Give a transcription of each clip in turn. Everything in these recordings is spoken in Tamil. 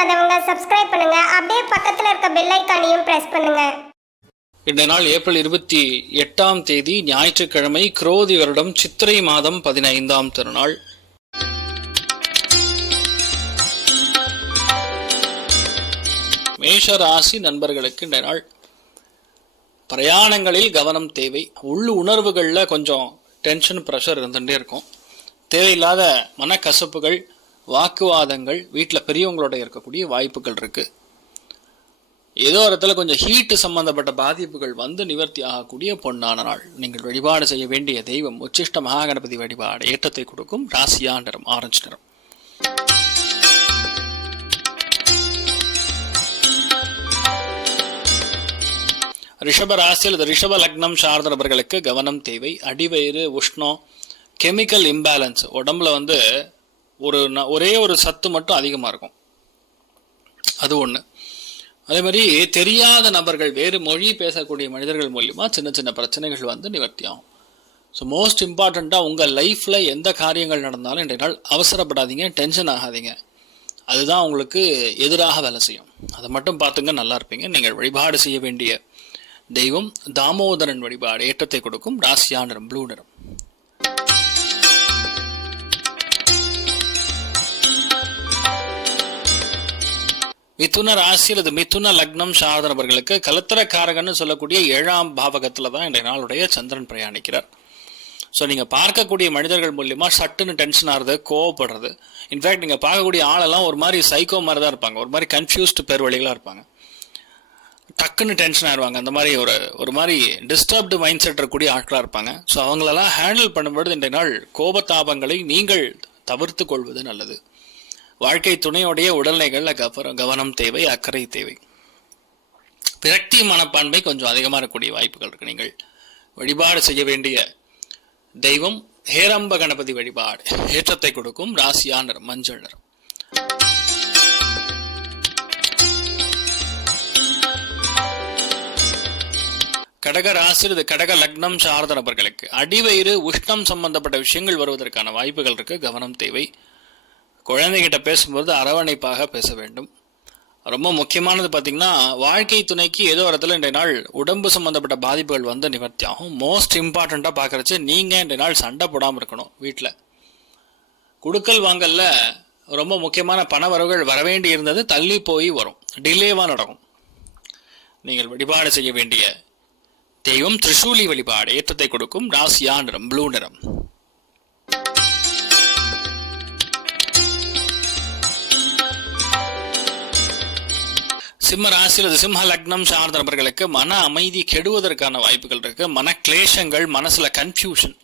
பண்ணாதவங்க சப்ஸ்கிரைப் பண்ணுங்க. அப்படியே பக்கத்துல இருக்க பெல் ஐகானையும் பிரஸ் பண்ணுங்க. இந்த நாள் ஏப்ரல் 28 ஞாயிற்றுக்கிழமை, குரோதி வருடம் சித்திரை மாதம் 15ஆம் திருநாள். மேஷ ராசி நண்பர்களுக்கு இந்த நாள் பிரயாணங்களில் கவனம் தேவை. உணர்வுகளில் கொஞ்சம் டென்ஷன் ப்ரெஷர் இருந்துகிட்டே இருக்கும். தேவையில்லாத மனக்கசப்புகள், வாக்குவாதங்கள் வீட்டில் பெரியவங்களோட இருக்கக்கூடிய வாய்ப்புகள் இருக்கு. ஏதோ ஒரு இடத்துல கொஞ்சம் ஹீட்டு சம்பந்தப்பட்ட பாதிப்புகள் வந்து நிவர்த்தி ஆகக்கூடிய பொன்னான நாள். நீங்கள் வழிபாடு செய்ய வேண்டிய தெய்வம் உச்சிஷ்ட மகாகணபதி வழிபாடு. ஏற்றத்தை கொடுக்கும். ராசியா நிறம் ஆரஞ்சு நிறம். ரிஷப ராசி அல்லது ரிஷப லக்னம் சார்ந்த நபர்களுக்கு கவனம் தேவை. அடிவயிறு உஷ்ணம், கெமிக்கல் இம்பேலன்ஸ், உடம்புல ஒரே ஒரு சத்து மட்டும் அதிகமாக இருக்கும், அது ஒன்று. அதே மாதிரி தெரியாத நபர்கள், வேறு மொழி பேசக்கூடிய மனிதர்கள் மூலிமா சின்ன சின்ன பிரச்சனைகள் வந்து நிவர்த்தி ஆகும். ஸோ மோஸ்ட் இம்பார்ட்டண்ட்டாக உங்கள் லைஃப்பில் எந்த காரியங்கள் நடந்தாலும் இன்றைய நாள் அவசரப்படாதீங்க, டென்ஷன் ஆகாதீங்க. அதுதான் உங்களுக்கு எதிராக வேலை செய்யும். அதை மட்டும் பார்த்துங்க, நல்லா இருப்பீங்க. நீங்கள் வழிபாடு செய்ய வேண்டிய தெய்வம் தாமோதரன் வழிபாடு. ஏற்றத்தை கொடுக்கும். ராசியா நிறம் ப்ளூ நிறம். மிதுன ராசி அல்லது மிதுன லக்னம் சார்ந்த நபர்களுக்கு கலத்திரக்காரகன்னு சொல்லக்கூடிய 7ஆம் பாவகத்துல தான் இன்றைய நாளுடைய சந்திரன் பிரயாணிக்கிறார். ஸோ நீங்க பார்க்கக்கூடிய மனிதர்கள் மூலியமா சட்டுன்னு டென்ஷன் ஆகுறது, கோவப்படுறது. இன்ஃபேக்ட் நீங்க பார்க்கக்கூடிய ஆளெல்லாம் ஒரு மாதிரி சைக்கோ மாதிரி தான் இருப்பாங்க, ஒரு மாதிரி கன்ஃபியூஸ்டு பேர்வழிகளா இருப்பாங்க, டக்குன்னு டென்ஷன் ஆயிடுவாங்க. அந்த மாதிரி ஒரு மாதிரி டிஸ்டர்ப்டு மைண்ட் செட் இருக்கக்கூடிய ஆட்களாக இருப்பாங்க. ஸோ அவங்களெல்லாம் ஹேண்டில் பண்ணும்பொழுது இன்றைய நாள் கோபத்தாபங்களை நீங்கள் தவிர்த்து கொள்வது நல்லது. வாழ்க்கை துணையோடைய உடல்நிலைகளில் கவனம் தேவை, அக்கறை தேவை. விரக்தி மனப்பான்மை கொஞ்சம் அதிகமாக இருக்கக்கூடிய வாய்ப்புகள் இருக்கு. நீங்கள் வழிபாடு செய்ய வேண்டிய தெய்வம் ஹேரம்ப கணபதி வழிபாடு. ஏற்றத்தை கொடுக்கும். ராசியா நிறம் மஞ்சள் நிறம். கடக ராசி அல்லது கடக லக்னம் சார்ந்த நபர்களுக்கு அடிவயிறு உஷ்ணம் சம்பந்தப்பட்ட விஷயங்கள் வருவதற்கான வாய்ப்புகள் இருக்கு. கவனம் தேவை. குழந்தைகிட்ட பேசும்போது அரவணைப்பாக பேச வேண்டும். ரொம்ப முக்கியமானது பார்த்தீங்கன்னா, வாழ்க்கை துணைக்கு ஏதோ ஒரு இடத்துல இன்றைய நாள் உடம்பு சம்பந்தப்பட்ட பாதிப்புகள் வந்து நிவர்த்தி ஆகும். மோஸ்ட் இம்பார்ட்டண்ட்டாக பார்க்குறச்சு நீங்கள் இன்றைய நாள் சண்டை போடாமல் இருக்கணும். வீட்டில் குடுக்கல் வாங்கல்ல ரொம்ப முக்கியமான பண வரவுகள் வரவேண்டி இருந்தது, தள்ளி போய் வரும், டிலேவாக நடக்கும். நீங்கள் வழிபாடு செய்ய வேண்டிய தெய்வம் திரிசூலி வழிபாடு. ஏற்றத்தை கொடுக்கும். ராசியா நிறம் ப்ளூ நிறம். சிம்ம ராசி அல்லது சிம்ம லக்னம் சார்ந்த நபர்களுக்கு மன அமைதி கெடுவதற்கான வாய்ப்புகள் இருக்கு. மன கிளேஷங்கள், மனசுல கன்ஃபியூஷன்,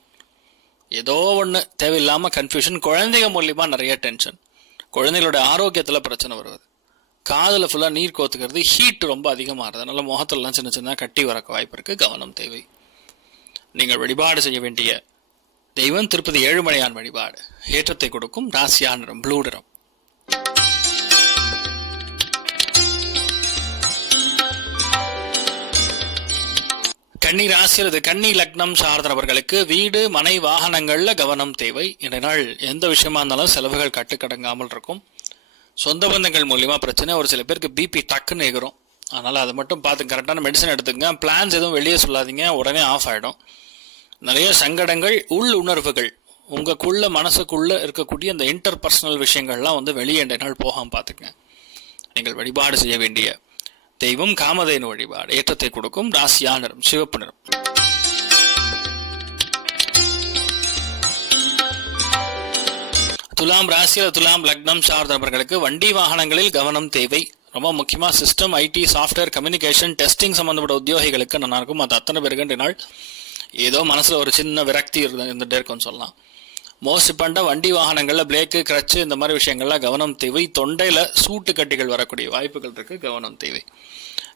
ஏதோ ஒன்று தேவையில்லாம கன்ஃபியூஷன். குழந்தைங்க மூலியமா நிறைய டென்ஷன், குழந்தைகளோட ஆரோக்கியத்துல பிரச்சனை வருவது, காதில் ஃபுல்லாக நீர் கோத்துக்கிறது, ஹீட் ரொம்ப அதிகமாகிறது, அதனால முகத்திலலாம் சின்ன சின்ன கட்டி வரக்க வாய்ப்பு இருக்கு. கவனம் தேவை. நீங்கள் வழிபாடு செய்ய வேண்டிய தெய்வம் திருப்பதி ஏழுமலையான் வழிபாடு. ஏற்றத்தை கொடுக்கும். ராசியா நிறம் ப்ளூ நிறம். கன்னி ராசி அல்லது கன்னி லக்னம் சார்ந்த நபர்களுக்கு வீடு மனை வாகனங்கள்ல கவனம் தேவை. இன்றைய நாள் எந்த விஷயமா இருந்தாலும் செலவுகள் கட்டுக்கடங்காமல் இருக்கும். சொந்த பந்தங்கள் மூலியமா பிரச்சனை. ஒரு சில பேருக்கு பிபி டக்குன்னு எகிறோம். அதனால அதை மட்டும் பார்த்து கரெக்டான மெடிசன் எடுத்துங்க. பிளான்ஸ் எதுவும் வெளியே சொல்லாதீங்க, உடனே ஆஃப் ஆகிடும். நிறைய சங்கடங்கள், உணர்வுகள் உங்களுக்குள்ள மனசுக்குள்ள இருக்கக்கூடிய அந்த இன்டர்பர்சனல் விஷயங்கள்லாம் வந்து வெளியே இன்றைய நாள் போகாமல் பார்த்துங்க. நீங்கள் வழிபாடு செய்ய வேண்டிய தெய்வம் காமதேனு வழிபாடு. ஏற்றத்தை கொடுக்கும். ராசியா நிறம் சிவப்பு நிறம். துலாம் ராசியில் துலாம் லக்னம் சார்ந்த நபர்களுக்கு வண்டி வாகனங்களில் கவனம் தேவை. ரொம்ப முக்கியமாக system, IT, software, communication, testing சம்பந்தப்பட்ட உத்தியோகிகளுக்கு நல்லா இருக்கும். அது அத்தனை பேருக்கு நாள் ஏதோ மனசில் ஒரு சின்ன விரக்தி இருந்துகிட்டே இருக்கும்னு சொல்லலாம். மோஸ்ட் இம்பார்ட்டண்டாக வண்டி வாகனங்களில் பிரேக்கு, கிரச்சு, இந்த மாதிரி விஷயங்கள்லாம் கவனம் தேவை. தொண்டையில் சூட்டு கட்டிகள் வரக்கூடிய வாய்ப்புகள் இருக்குது. கவனம் தேவை.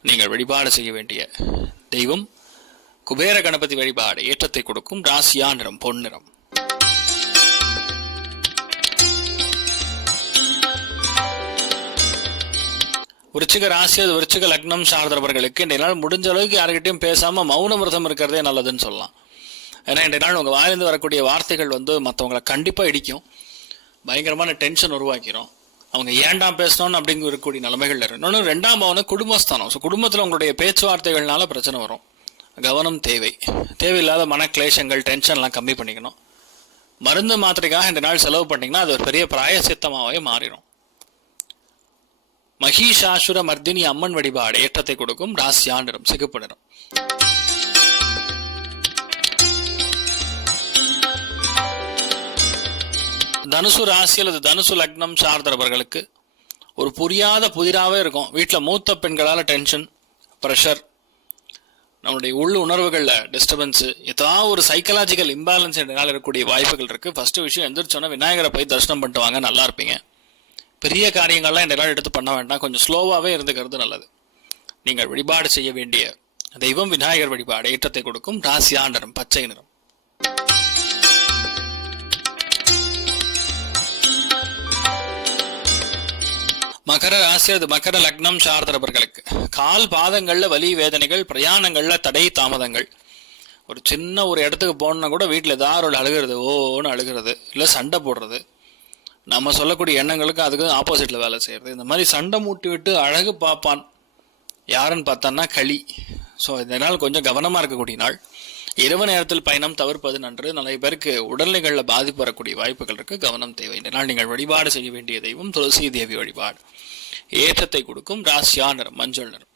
நீங்கள் வழிபாடு செய்ய வேண்டிய தெய்வம் குபேர கணபதி வழிபாடு. ஏற்றத்தை கொடுக்கும். ராசியா நிறம் பொன்னிறம். விருச்சிக ராசி அது விருச்சிக லக்னம் சார்ந்தவர்களுக்கு இன்றைய நாள் முடிஞ்ச அளவுக்கு யாருக்கிட்டையும் பேசாமல் மௌன விரதம் இருக்கிறதே நல்லதுன்னு சொல்லலாம். ஏன்னா இன்றைய நாள் உங்கள் வாயிலிருந்து வரக்கூடிய வார்த்தைகள் வந்து மற்றவங்களை கண்டிப்பாக இடிக்கும், பயங்கரமான டென்ஷன் உருவாக்கிறோம். அவங்க ஏண்டாம் பேசணும்னு அப்படிங்கிற இருக்கக்கூடிய நிலைமைகள் இருக்கு. இன்னொன்று 2ஆம் பாவம் குடும்பஸ்தானம். ஸோ குடும்பத்தில் உங்களுடைய பேச்சுவார்த்தைகள்னால பிரச்சனை வரும், கவனம் தேவை. தேவையில்லாத மன கிளேஷங்கள், டென்ஷன்லாம் கம்மி பண்ணிக்கணும். மருந்து மாத்திரைக்காக இந்த நாள் செலவு பண்ணிங்கன்னா அது ஒரு பெரிய பிராயசித்தமாகவே மாறிடும். மகிஷாசுர மர்தினி அம்மன் வழிபாடு ஏற்றத்தை கொடுக்கும். ராசியா நிறம் சிகப்பு நிறம். தனுசு ராசி அல்லது தனுசு லக்னம் சார்ந்தவர்களுக்கு ஒரு புரியாத புதிராகவே இருக்கும். வீட்டில் மூத்த பெண்களால் டென்ஷன், ப்ரெஷர், நம்மளுடைய உள் உணர்வுகளில் டிஸ்டர்பன்ஸு, ஏதாவது ஒரு சைக்கலாஜிக்கல் இம்பேலன்ஸ் என்னால் இருக்கக்கூடிய வாய்ப்புகள் இருக்குது. ஃபஸ்ட்டு விஷயம் எந்திரிச்சோன்னா விநாயகரை போய் தரிசனம் பண்ணிட்டு வாங்க, நல்லா இருப்பீங்க. பெரிய காரியங்கள்லாம் இந்த நாள் எடுத்து பண்ண வேண்டாம், கொஞ்சம் ஸ்லோவாகவே இருந்துக்கிறது நல்லது. நீங்கள் வழிபாடு செய்ய வேண்டிய தெய்வம் விநாயகர் வழிபாடு ஏற்றத்தை கொடுக்கும். ராசியா நிறம் பச்சை நிறம். மகர ராசி அது மகர லக்னம் சார்ந்தவர்களுக்கு கால் பாதங்கள்ல வலி வேதனைகள், பிரயாணங்கள்ல தடை தாமதங்கள். ஒரு சின்ன ஒரு இடத்துக்கு போகணுன்னா கூட வீட்டில் ஏதாவது ஒரு அழுகிறது, ஓன்னு அழுகிறது, இல்லை சண்டை போடுறது, நம்ம சொல்லக்கூடிய எண்ணங்களுக்கு அதுக்கு ஆப்போசிட்ல வேலை செய்யறது. இந்த மாதிரி சண்டை மூட்டி விட்டு அழகு பார்ப்பான் யாருன்னு பார்த்தான்னா களி. ஸோ இதனால் கொஞ்சம் கவனமாக இருக்கக்கூடிய நாள். இரவு நேரத்தில் பயணம் தவிர்ப்பது நன்று. நிறைய பேருக்கு உடல்நிலைகளில் பாதிப்பு வரக்கூடிய வாய்ப்புகள் இருக்கு, கவனம் தேவை. இந்த நாள் நீங்கள் வழிபாடு செய்ய வேண்டிய தெய்வம் துளசி தேவி வழிபாடு ஏற்றத்தை கொடுக்கும். ராசியா நிறம் மஞ்சள் நிறம்.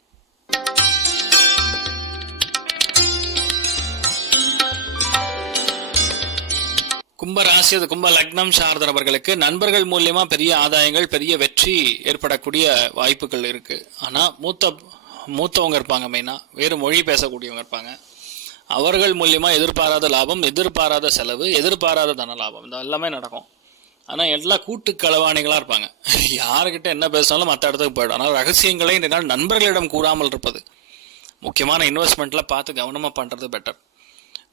கும்ப ராசி அது கும்ப லக்னம் சார்ந்தவர்களுக்கு நண்பர்கள் மூலியமா பெரிய ஆதாயங்கள், பெரிய வெற்றி ஏற்படக்கூடிய வாய்ப்புகள் இருக்கு. ஆனா மூத்தவங்க இருப்பாங்க, மெயினா வேறு மொழி பேசக்கூடியவங்க இருப்பாங்க. அவர்கள் மூலியமா எதிர்பாராத லாபம், எதிர்பாராத செலவு, எதிர்பாராத தன லாபம், இந்த எல்லாமே நடக்கும். ஆனால் எல்லாம் கூட்டு களவாணிகளாக இருப்பாங்க. யாருக்கிட்ட என்ன பேசினாலும் மற்ற இடத்துக்கு போயிடும். ஆனால் ரகசியங்களை இந்த நாள் நண்பர்களிடம் கூறாமல் இருப்பது, முக்கியமான இன்வெஸ்ட்மெண்ட்டில் பார்த்து கவனமாக பண்ணுறது பெட்டர்.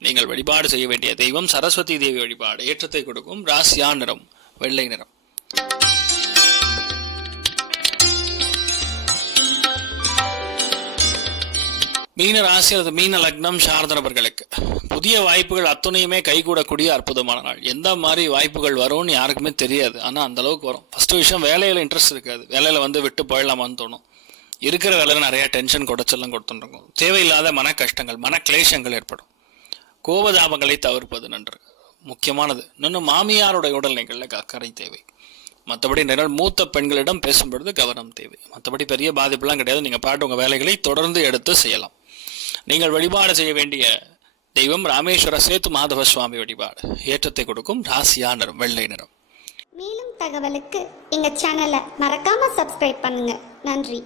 நீங்கள் வழிபாடு செய்ய வேண்டிய தெய்வம் சரஸ்வதி தேவி வழிபாடு ஏற்றத்தை கொடுக்கும். ராசியா நிறம் வெள்ளை நிறம். மீன ராசி அல்லது மீன லக்னம் சார்ந்தவர்களுக்கு புதிய வாய்ப்புகள் அத்துணையுமே கைகூடக்கூடிய அற்புதமான நாள். எந்த மாதிரி வாய்ப்புகள் வரும்னு யாருக்குமே தெரியாது, ஆனால் அந்த அளவுக்கு வரும். ஃபர்ஸ்ட் விஷயம், வேலையில் இன்ட்ரெஸ்ட் இருக்காது. வேலையில் வந்து விட்டு போயிடலாமான்னு தோணும். இருக்கிற வேலையில் நிறைய டென்ஷன் குடைச்செல்லாம் கொடுத்துருக்கும். தேவையில்லாத மன கஷ்டங்கள், மன கிளேஷங்கள் ஏற்படும். கோபதாபங்களை தவிர்ப்பது நன்று, முக்கியமானது. இன்னும் மாமியாருடைய உடல்நிலைகளில் அக்கறை தேவை. மற்றபடி நிறைய மூத்த பெண்களிடம் பேசும்பொழுது கவனம் தேவை. மற்றபடி பெரிய பாதிப்புலாம் கிடையாது. நீங்கள் பாட்டு உங்கள் வேலைகளை தொடர்ந்து எடுத்து செய்யலாம். நீங்கள் வழிபாடு செய்ய வேண்டிய தெய்வம் ராமேஸ்வர சேத்து மாதவ சுவாமி வழிபாடு ஏற்றத்தை கொடுக்கும். ராசியா நிறம் வெள்ளை நிறம். மேலும் தகவலுக்கு எங்க சேனலை மறக்காம சப்ஸ்கிரைப் பண்ணுங்க. நன்றி.